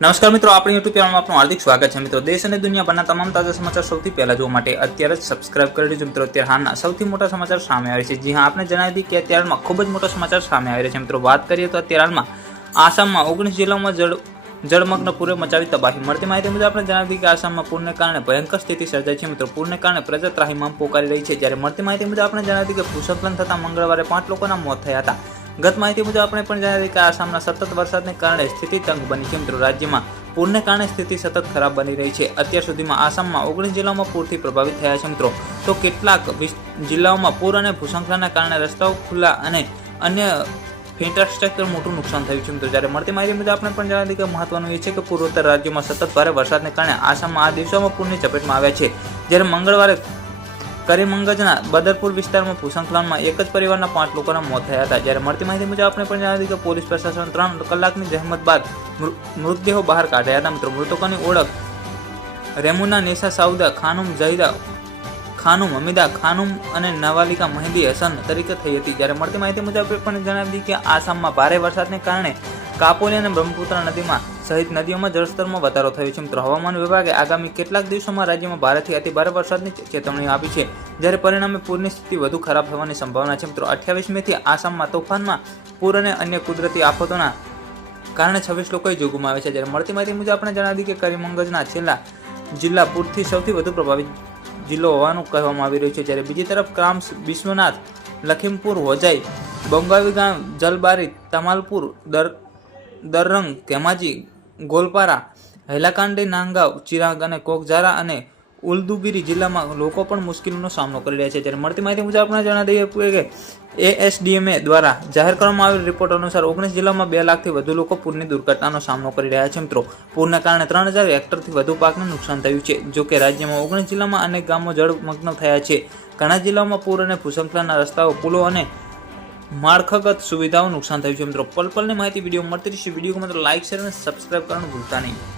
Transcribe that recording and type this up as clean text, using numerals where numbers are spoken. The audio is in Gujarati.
નમસ્કાર મિત્રો, આપણી યુટ્યુબ ચેનલમાં આપનું હાર્દિક સ્વાગત છે। મિત્રો, દેશ અને દુનિયાભરના તમામ તાજા સમાચાર સૌથી પહેલા જોવા માટે અત્યારે જ સબસ્ક્રાઇબ કરી લેજો। મિત્રો, અત્યારે હાલના સૌથી મોટા સમાચાર સામે આવે છે। જી હા, આપને જણાવી દઈએ કે અત્યારમાં ખૂબ જ મોટા સમાચાર સામે આવી રહ્યા છે। મિત્રો, વાત કરીએ તો અત્યારે હાલમાં આસામમાં 19 જિલ્લાઓમાં જળમગ્ન પૂરે મચાવી તબાહી। મળતી માહિતી મુજબ આપણે જણાવી દઈએ કે આસામમાં પૂરને કારણે ભયંકર સ્થિતિ સર્જાઈ છે। મિત્રો, પૂરને કારણે પ્રજા ત્રાહિમામ પોકારી રહી છે। જ્યારે મળતી માહિતી મુજબ આપણે જણાવી દઈએ કે ભૂસ્ખલન થતાં મંગળવારે 5 લોકોના મોત થયા હતા। ગત માહિતી મુજબ આપણે પણ જણાવી કે આસામના સતત વરસાદને કારણે સ્થિતિ તંગ બની છે। મિત્રો, રાજ્યમાં પૂરને કારણે સ્થિતિ સતત ખરાબ બની રહી છે। અત્યાર સુધીમાં આસામમાં 19 જિલ્લાઓમાં પૂરથી પ્રભાવિત થયા છે। મિત્રો, તો કેટલાક જિલ્લાઓમાં પૂર અને ભૂસ્ખલનના કારણે રસ્તાઓ ખુલ્લા અને અન્ય ઇન્ફ્રાસ્ટ્રક્ચર મોટું નુકસાન થયું છે। મિત્રો, જ્યારે મળતી માહિતી મુજબ આપણે પણ જણાવી કે મહત્વનું એ છે કે પૂર્વોત્તર રાજ્યોમાં સતત ભારે વરસાદને કારણે આસામમાં આ દિવસોમાં પૂરની ચપેટમાં આવ્યા છે। જ્યારે મંગળવારે કરીમગંજના બદરપુર વિસ્તારમાં ભૂસ્ખલનમાં એક જ પરિવારના 5 લોકોના મોત થયા હતા। જ્યારે મળતી માહિતી મુજબ આપણે પણ જણાવી કે પોલીસ પ્રશાસન 3 કલાકની જહેમત બાદ મૃતદેહો બહાર કાઢ્યા હતા। મિત્રો, મૃતકોની ઓળખ રેમુના નેસા સાઉદા ખાનુમ, ઝહીરા ખાનુમ, હમીદા ખાનુમ અને નવાલિકા મહેદી હસન તરીકે થઈ હતી। જ્યારે મળતી માહિતી મુજબ પણ જણાવી કે આસામમાં ભારે વરસાદને કારણે કાપોલી અને બ્રહ્મપુત્ર નદીમાં સહિત નદીઓમાં જળસ્તરમાં વધારો થયો છે। મિત્રો, હવામાન વિભાગે આગામી કેટલાક દિવસોમાં રાજ્યમાં ભારેથી અતિભારે વરસાદની ચેતવણી આપી છે। જ્યારે પરિણામે પૂરની સ્થિતિ વધુ ખરાબ થવાની સંભાવના છે। મિત્રો, 28 મેથી આસામમાં તોફાનમાં પૂર અને અન્ય કુદરતી આફતોના કારણે 26 લોકોએ જીવ ગુમાવ્યા છે। જ્યારે મળતી માહિતી મુજબ આપણે જણાવી કે કરીમગંજના છેલ્લા જિલ્લા પૂરથી સૌથી વધુ પ્રભાવિત જિલ્લો હોવાનું કહેવામાં આવી રહ્યું છે। જ્યારે બીજી તરફ ક્રામ્સ, બિશ્વનાથ, લખીમપુર, હોજાઈ, બોંગાવી ગામ, જલબારી, તમાલપુર, દરરંગ, ધેમાજી, ગોલપારા, હૈલાકાંડી, નાંગાવ, ચિરાગ અને કોકઝારા અને ઉલદુબીરી જિલ્લામાં લોકો પણ મુશ્કેલીનો સામનો કરી રહ્યા છે। જ્યારે મળતી માહિતી મુજબ આપણે જણાવી દઈએ કે ASDMA દ્વારા જાહેર કરવામાં આવેલ રિપોર્ટ અનુસાર 19 જિલ્લામાં 2 લાખથી વધુ લોકો પૂરની દુર્ઘટનાનો સામનો કરી રહ્યા છે। મિત્રો, પૂરના કારણે 3000 હેક્ટરથી વધુ પાકને નુકસાન થયું છે। જો કે રાજ્યમાં 19 જિલ્લામાં અનેક ગામો જળમગ્ન થયા છે। ઘણા જિલ્લાઓમાં પૂર અને ભૂસ્ખલનના રસ્તાઓ, પુલો અને માળખાગત સુવિધાઓ નુકસાન થયું છે। મિત્રો, પલ પલની માહિતી વિડીયો મળતી રહેશે। વિડીયો ગમે તો લાઇક, શેર અને સબસ્ક્રાઇબ કરવાનું ભૂલતા નહીં।